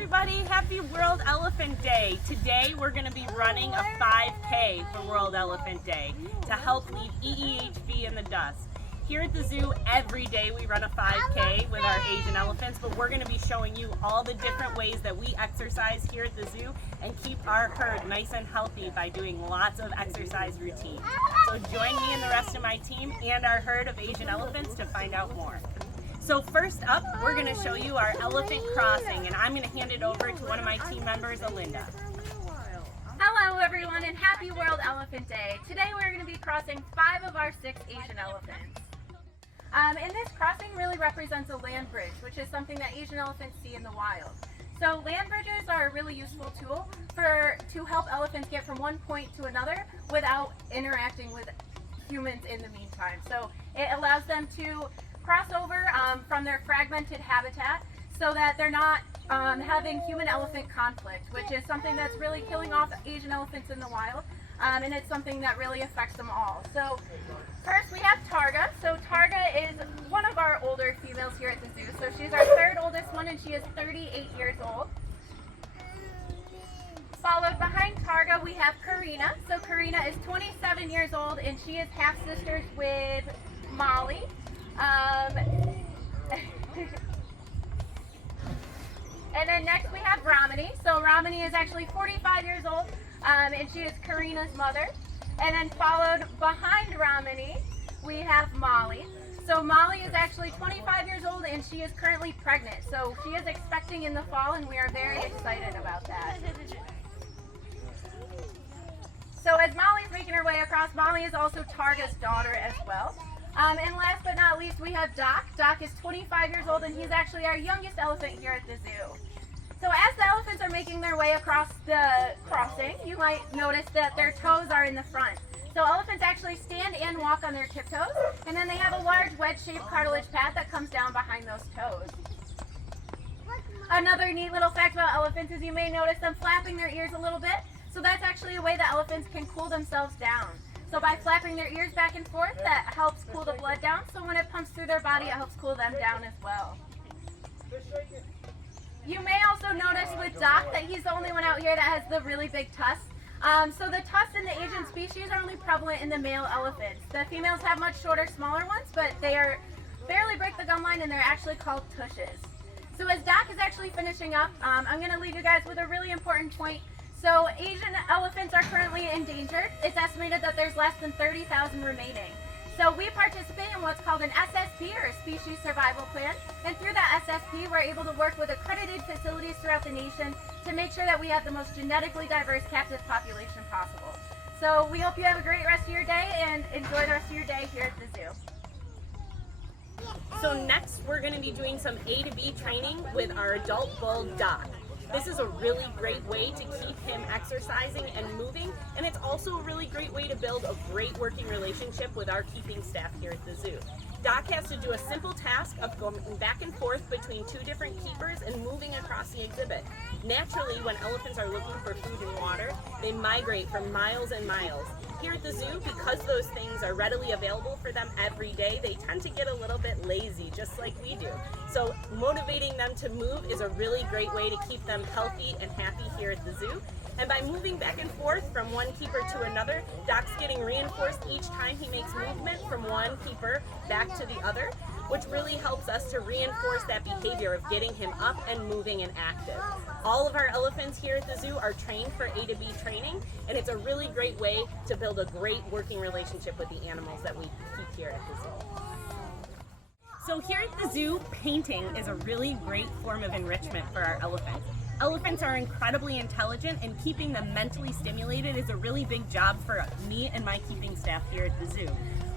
everybody, happy World Elephant Day. Today we're going to be running a 5K for World Elephant Day to help leave EEHV in the dust. Here at the zoo, every day we run a 5K with our Asian elephants, but we're going to be showing you all the different ways that we exercise here at the zoo and keep our herd nice and healthy by doing lots of exercise routines. So join me and the rest of my team and our herd of Asian elephants to find out more. So first up, we're going to show you our elephant crossing, and I'm going to hand it over to one of my team members, Alinda. Hello everyone, and happy World Elephant Day. Today we're going to be crossing 5 of our 6 Asian elephants. And this crossing really represents a land bridge, which is something that Asian elephants see in the wild. So land bridges are a really useful tool to help elephants get from one point to another without interacting with humans in the meantime. So it allows them to cross over from their fragmented habitat so that they're not having human-elephant conflict, which is something that's really killing off Asian elephants in the wild, and it's something that really affects them all. So first we have Targa. So Targa is one of our older females here at the zoo. So she's our 3rd oldest one, and she is 38 years old. Followed behind Targa, we have Karina. So Karina is 27 years old, and she is half-sisters with Molly. And then next we have Ramani. So Ramani is actually 45 years old, and she is Karina's mother. And then followed behind Ramani, we have Molly. So Molly is actually 25 years old, and she is currently pregnant. So she is expecting in the fall, and we are very excited about that. So as Molly's making her way across, Molly is also Targa's daughter as well. And last but not least, we have Doc. Doc is 25 years old, and he's actually our youngest elephant here at the zoo. So as the elephants are making their way across the crossing, you might notice that their toes are in the front. So elephants actually stand and walk on their tiptoes, and then they have a large wedge-shaped cartilage pad that comes down behind those toes. Another neat little fact about elephants is you may notice them flapping their ears a little bit. So that's actually a way that elephants can cool themselves down. So by flapping their ears back and forth, that helps cool the blood down. So when it pumps through their body, it helps cool them down as well. You may also notice with Doc that he's the only one out here that has the really big tusks. So the tusks in the Asian species are only prevalent in the male elephants. The females have much shorter, smaller ones, but they barely break the gum line, and they're actually called tushes. So as Doc is actually finishing up, I'm going to leave you guys with a really important point. So Asian elephants are currently endangered. It's estimated that there's less than 30,000 remaining. So we participate in what's called an SSP, or a Species Survival Plan. And through that SSP, we're able to work with accredited facilities throughout the nation to make sure that we have the most genetically diverse captive population possible. So we hope you have a great rest of your day and enjoy the rest of your day here at the zoo. So next we're going to be doing some A to B training with our adult bull, Doc. This is a really great way to keep him exercising and moving, and it's also a really great way to build a great working relationship with our keeping staff here at the zoo. Doc has to do a simple task of going back and forth between 2 different keepers and moving across the exhibit. Naturally, when elephants are looking for food and water, they migrate for miles and miles. Here at the zoo, because those things are readily available for them every day, they tend to get a little bit lazy, just like we do. So motivating them to move is a really great way to keep them healthy and happy here at the zoo. And by moving back and forth from one keeper to another, Doc's getting reinforced each time he makes movement from one keeper back to the other, which really helps us to reinforce that behavior of getting him up and moving and active. All of our elephants here at the zoo are trained for A to B training, and it's a really great way to build a great working relationship with the animals that we keep here at the zoo. So here at the zoo, painting is a really great form of enrichment for our elephants. Elephants are incredibly intelligent, and keeping them mentally stimulated is a really big job for me and my keeping staff here at the zoo.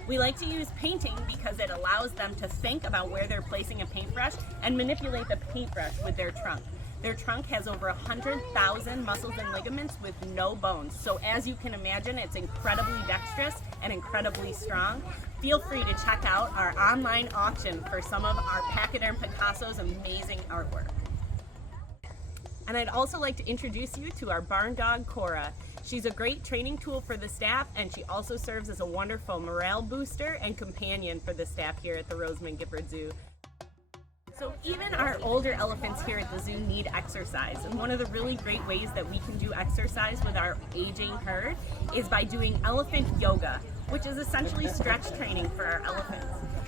We like to use painting because it allows them to think about where they're placing a paintbrush and manipulate the paintbrush with their trunk. Their trunk has over 100,000 muscles and ligaments with no bones. So as you can imagine, it's incredibly dexterous and incredibly strong. Feel free to check out our online auction for some of our Pachyderm Picasso's amazing artwork. And I'd also like to introduce you to our barn dog, Cora. She's a great training tool for the staff, and she also serves as a wonderful morale booster and companion for the staff here at the Rosamond Gifford Zoo. So even our older elephants here at the zoo need exercise, and one of the really great ways that we can do exercise with our aging herd is by doing elephant yoga, which is essentially stretch training for our elephants.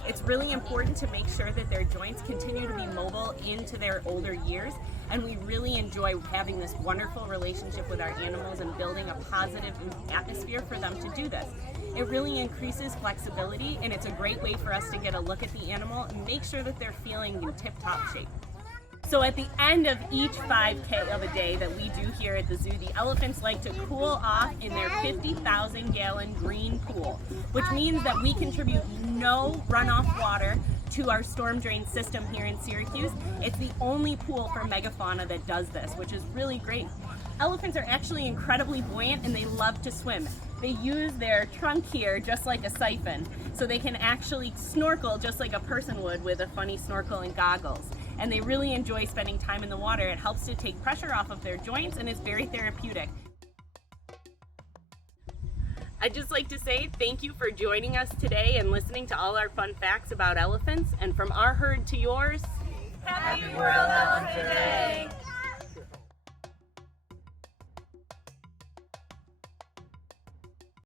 It's really important to make sure that their joints continue to be mobile into their older years, and we really enjoy having this wonderful relationship with our animals and building a positive atmosphere for them to do this. It really increases flexibility, and it's a great way for us to get a look at the animal and make sure that they're feeling in tip-top shape. So at the end of each 5K of a day that we do here at the zoo, the elephants like to cool off in their 50,000-gallon green pool, which means that we contribute no runoff water to our storm drain system here in Syracuse. It's the only pool for megafauna that does this, which is really great. Elephants are actually incredibly buoyant and they love to swim. They use their trunk here just like a siphon, so they can actually snorkel just like a person would with a funny snorkel and goggles. And they really enjoy spending time in the water. It helps to take pressure off of their joints and it's very therapeutic. I'd just like to say thank you for joining us today and listening to all our fun facts about elephants. And from our herd to yours, Happy World Elephant Day!